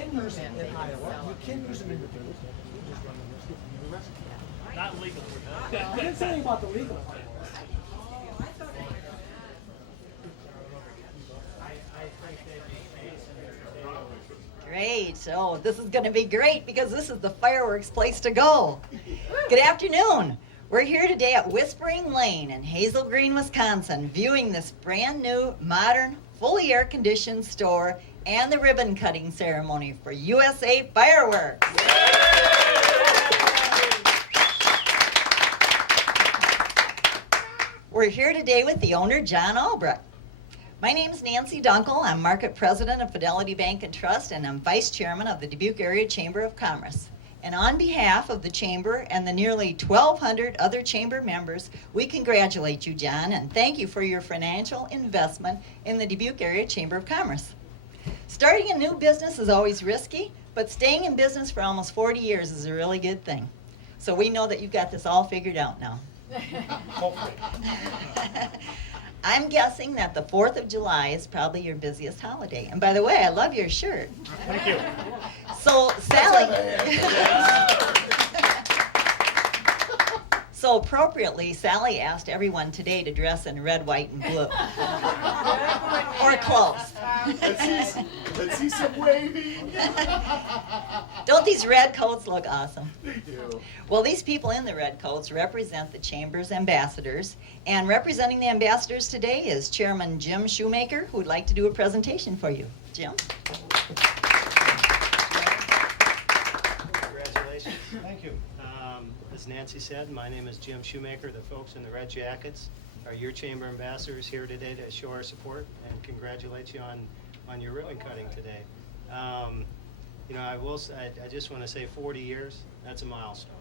can use them in Iowa. You can use them in Dubuque. Not legal. I didn't say anything about the legal part. Great. So this is going to be great because this is the fireworks place to go. Good afternoon. We're here today at Whispering Lane in Hazel Green, Wisconsin, viewing this brand new, modern, fully air-conditioned store and the ribbon cutting ceremony for USA Fireworks. We're here today with the owner, John Albrecht. My name is Nancy Dunkel. I'm Market President of Fidelity Bank and Trust, and I'm Vice Chairman of the Dubuque Area Chamber of Commerce. And on behalf of the Chamber and the nearly 1,200 other Chamber members, we congratulate you, John, and thank you for your financial investment in the Dubuque Area Chamber of Commerce. Starting a new business is always risky, but staying in business for almost 40 years is a really good thing. So we know that you've got this all figured out now. Hopefully. I'm guessing that the 4th of July is probably your busiest holiday. And by the way, I love your shirt. Thank you. So, Sally. So appropriately, Sally asked everyone today to dress in red, white, and blue. Or close. Let's see some waving. Don't these red coats look awesome? They do. Well, these people in the red coats represent the Chamber's ambassadors. And representing the ambassadors today is Chairman Jim Shoemaker, who would like to do a presentation for you. Jim? Congratulations. Thank you. As Nancy said, my name is Jim Shoemaker. The folks in the red jackets are your chamber ambassadors here today to show our support and congratulate you on your ribbon cutting today. You know, I just want to say 40 years, that's a milestone.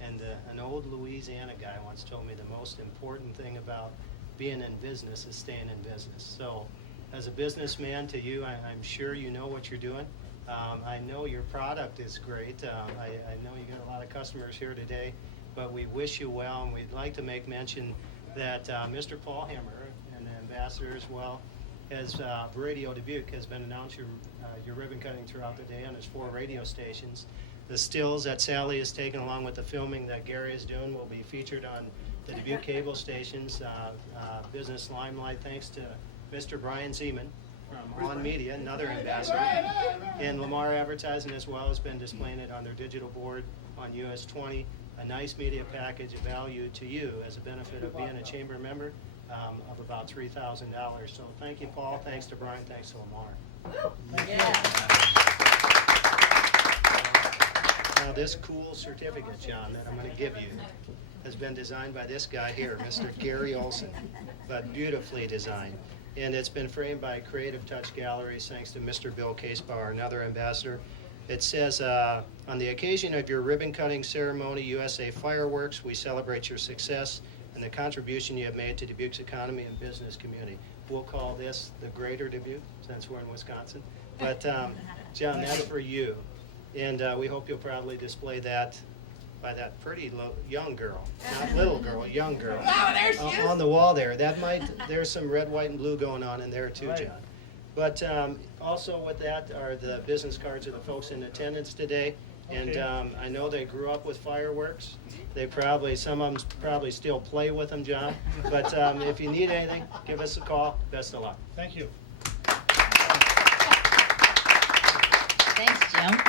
And an old Louisiana guy once told me the most important thing about being in business is staying in business. So as a businessman to you, I'm sure you know what you're doing. I know your product is great. I know you got a lot of customers here today, but we wish you well, and we'd like to make mention that Mr. Paul Hammer, and the ambassador as well, as Radio Dubuque has been announcing your ribbon cutting throughout the day on his 4 radio stations. The stills that Sally has taken along with the filming that Gary is doing will be featured on the Dubuque cable stations, Business Limelight, thanks to Mr. Brian Zeman from On Media, another ambassador. And Lamar Advertising as well has been displaying it on their digital board on US 20, a nice media package of value to you as a benefit of being a chamber member of about $3,000. So thank you, Paul. Thanks to Brian. Thanks to Lamar. Now this cool certificate, John, that I'm going to give you has been designed by this guy here, Mr. Gary Olson, but beautifully designed. And it's been framed by Creative Touch Galleries, thanks to Mr. Bill Casebauer, another ambassador. It says, on the occasion of your ribbon cutting ceremony, USA Fireworks, we celebrate your success and the contribution you have made to Dubuque's economy and business community. We'll call this the Greater Dubuque, since we're in Wisconsin. But John, that's for you. And we hope you'll proudly display that by that pretty young girl, not little girl, young girl, on the wall there. There's some red, white, and blue going on in there too, Right. John. But also with that are the business cards of the folks in attendance today. And Okay. I know they grew up with fireworks. Some of them probably still play with them, John. But if you need anything, give us a call. Best of luck. Thank you. Thanks, Jim.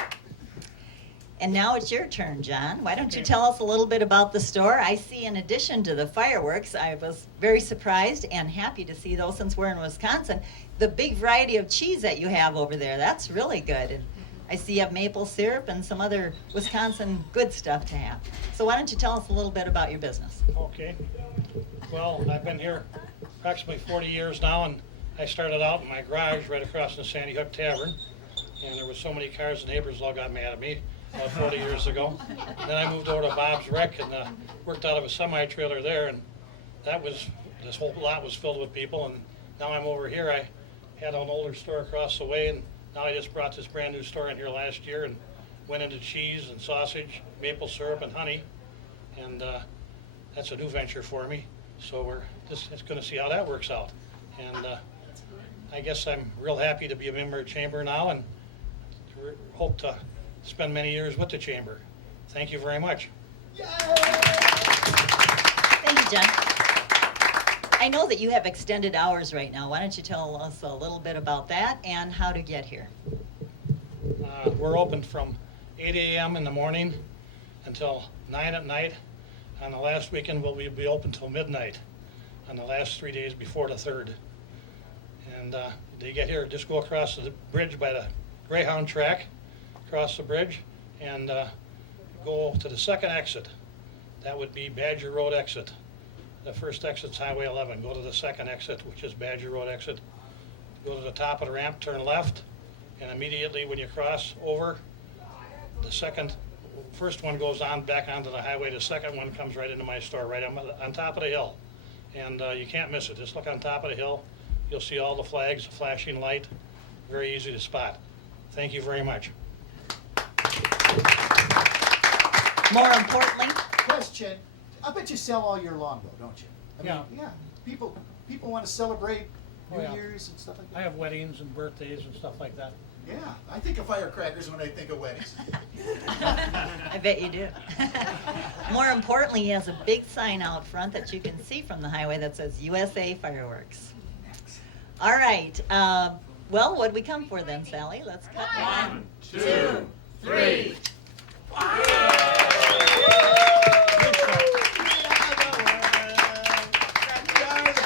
And now it's your turn, John. Why don't you tell us a little bit about the store? I see in addition to the fireworks, I was very surprised and happy to see, though, since we're in Wisconsin, the big variety of cheese that you have over there. That's really good. And I see you have maple syrup and some other Wisconsin good stuff to have. So why don't you tell us a little bit about your business? Okay. Well, I've been here approximately 40 years now, and I started out in my garage right across from the Sandy Hook Tavern. And there was so many cars, the neighbors all got mad at me about 40 years ago. And then I moved over to Bob's Wreck and worked out of a semi-trailer there, and this whole lot was filled with people. And now I'm over here. I had an older store across the way, and now I just brought this brand new store in here last year and went into cheese and sausage, maple syrup and honey, and that's a new venture for me. So we're just going to see how that works out. And I guess I'm real happy to be a member of Chamber now, and hope to spend many years with the chamber. Thank you very much. Thank you, John. I know that you have extended hours right now. Why don't you tell us a little bit about that and how to get here? We're open from 8 a.m. in the morning until 9 at night. On the last weekend, we'll be open till midnight on the last 3 days before the 3rd. And they get here, just go across the bridge by the Greyhound track, cross the bridge, and go to the second exit. That would be Badger Road exit. The first exit's Highway 11. Go to the second exit, which is Badger Road exit. Go to the top of the ramp, turn left, and immediately when you cross over, the first one goes on back onto the highway. The second one comes right into my store, right on top of the hill. And you can't miss it. Just look on top of the hill. You'll see all the flags, the flashing light. Very easy to spot. Thank you very much. More importantly, Question, I bet you sell all year long though, don't you? I mean, Yeah. yeah, people want to celebrate Oh, New yeah. Year's and stuff like I that. have weddings and birthdays and stuff like that. Yeah, I think of firecrackers when I think of weddings. I bet you do. More importantly, he has a big sign out front that you can see from the highway that says USA Fireworks. All right. Well, what did we come for then, Sally? Let's cut. 1, 2, 3.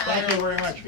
Thank you very much.